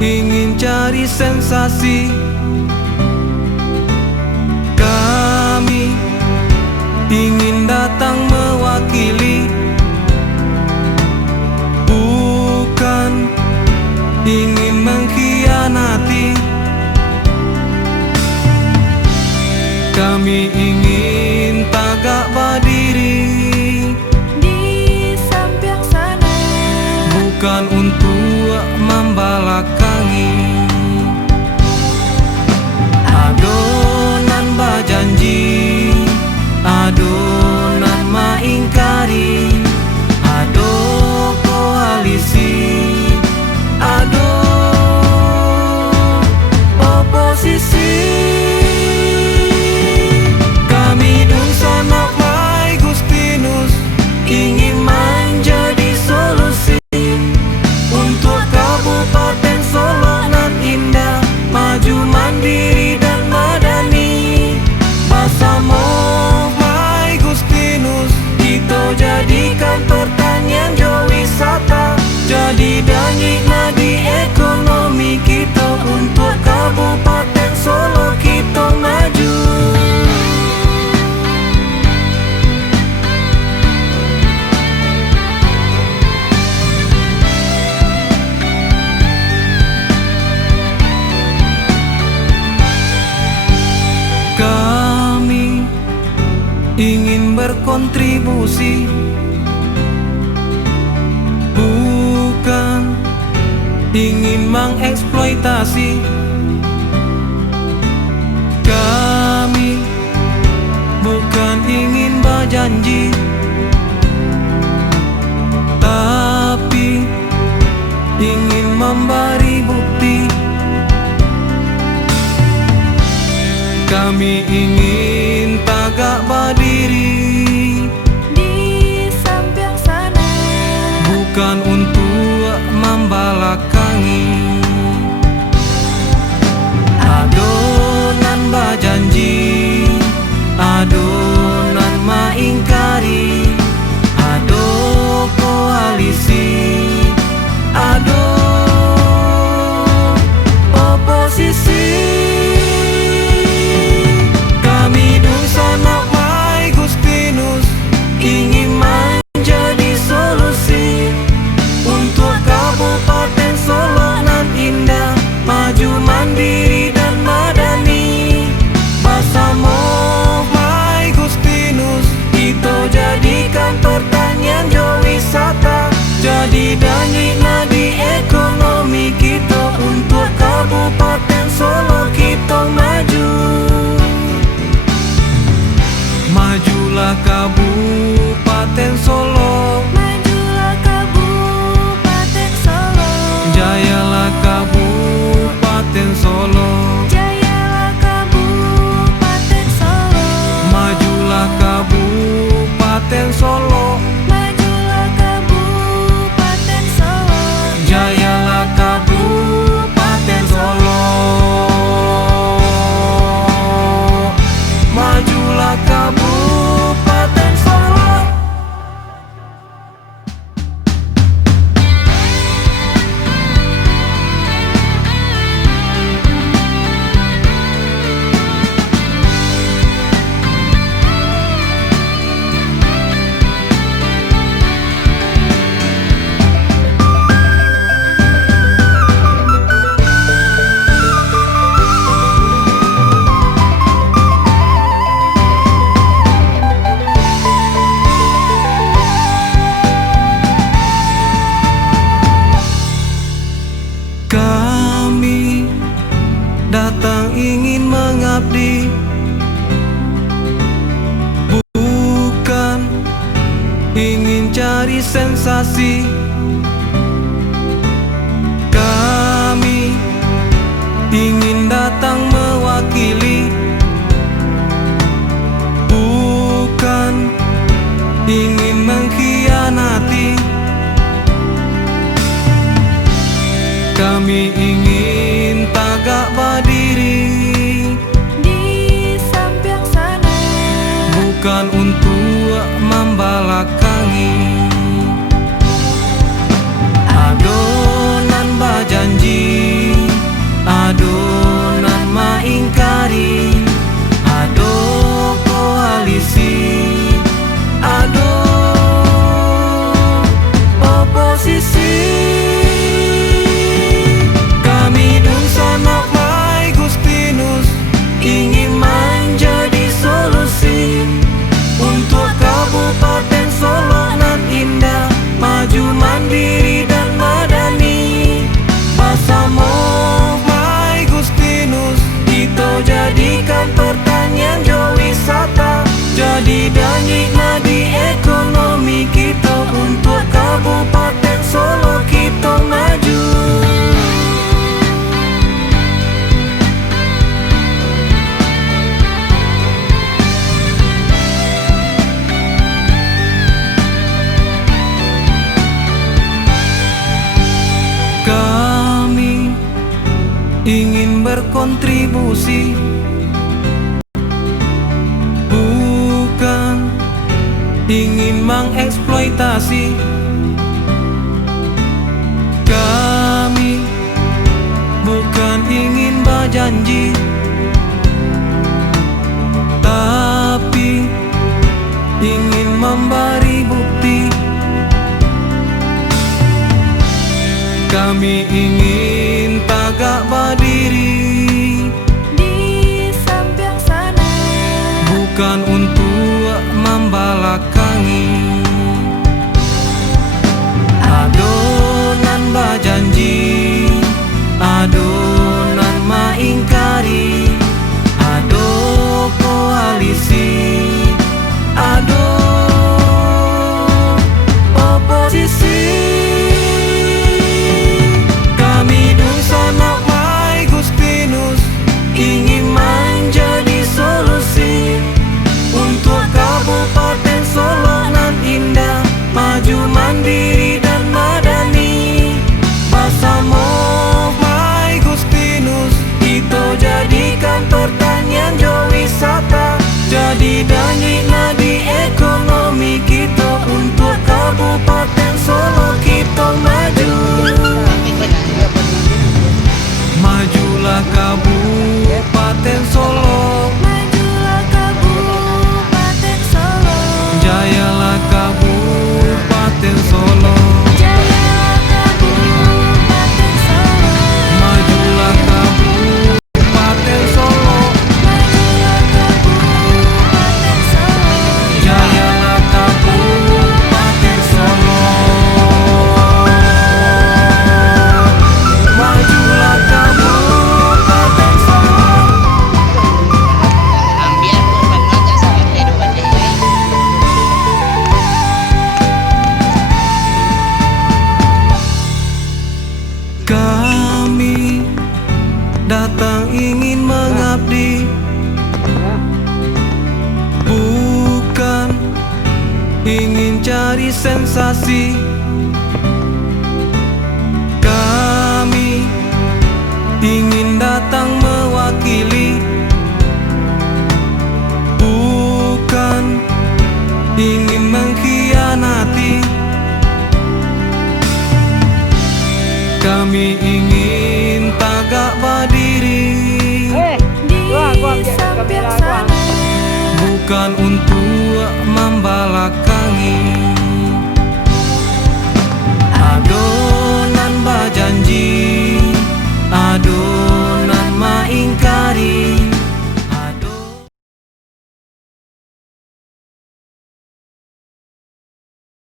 ingin cari sensasi. Kami ingin datang mewakili, bukan ingin mengkhianati. Kami ingin tagak berdiri di samping sana, bukan untuk membelakangi. Adonan berjanji, adonan mengingkari, ado koalisi, ado oposisi. Kami dung sanak mai Gustinus ingin menjadi solusi untuk Kabupaten Solo nan indah, maju mandiri dan madani. Bersama mai Gustinus kita jadikan pertanian jo wisata jadi danyik nadi ekonomi kita untuk Kabupaten Solo kita maju. Kami ingin berkontribusi, bukan ingin mengeksploitasi. Kami bukan ingin berjanji, tapi ingin memberi bukti. Kami ingin tagak berdiri di samping sana, bukan untuk membelakangi. Adonan berjanji, adonan mengingkari, ado koalisi, ado oposisi. Kami dung sanak mai Gustinus ingin menjadi solusi untuk Kabupaten Solo nan indah, maju mandiri dan madani. Bersama mai Gustinus kita jadikan pertanian jo wisata jadi danyik nadi ekonomi kita untuk Kabupaten Solo kita maju. Majulah Kabupaten Solo, majulah Kabupaten Solo, jayalah Kabupaten Solo, jayalah Kabupaten Solo, majulah Kabupaten Solo, majulah Kabupaten Solo, jayalah Kabupaten Solo, majulah Kabupaten Solo. Kami datang ingin mengabdi, bukan ingin cari sensasi. Kami ingin datang mewakili, bukan ingin mengkhianati. Kami ingin tagak berdiri di samping sana, bukan untuk membelakangi. Adonan berjanji, ingin berkontribusi, bukan ingin mengeksploitasi. Kami bukan ingin berjanji, tapi ingin memberi bukti. Kami ingin tegak berdiri di samping sana, bukan untuk membelakangi. Adonan berjanji, adonan mengingkari, ado koalisi, ado oposisi. Kami dung sanak mai Gustinus ingin menjadi solusi untuk Kabupaten Solo nan indah, maju mandiri dan madani. Bersama mai Gustinus kita jadikan pertanian jo wisata jadi dani nadi ekonomi kita. Untuk Kabupaten Solo kita maju. Majulah Kabupaten Solo, majulah Kabupaten Solo, jayalah Kabupaten Solo. jayalah Kabupaten Solo, Majulah Kabupaten Solo, majulah Kabupaten Solo, jayalah Kabupaten Solo. Majulah Kabupaten Solo. Ambiar pun pernah salah tiru balik. Kami datang ingin mengabdi, bukan ingin cari sensasi. Kami ingin datang mewakili, bukan ingin mengkhianati. Kami ingin tegak berdiri di samping sana, bukan untuk membelakangi.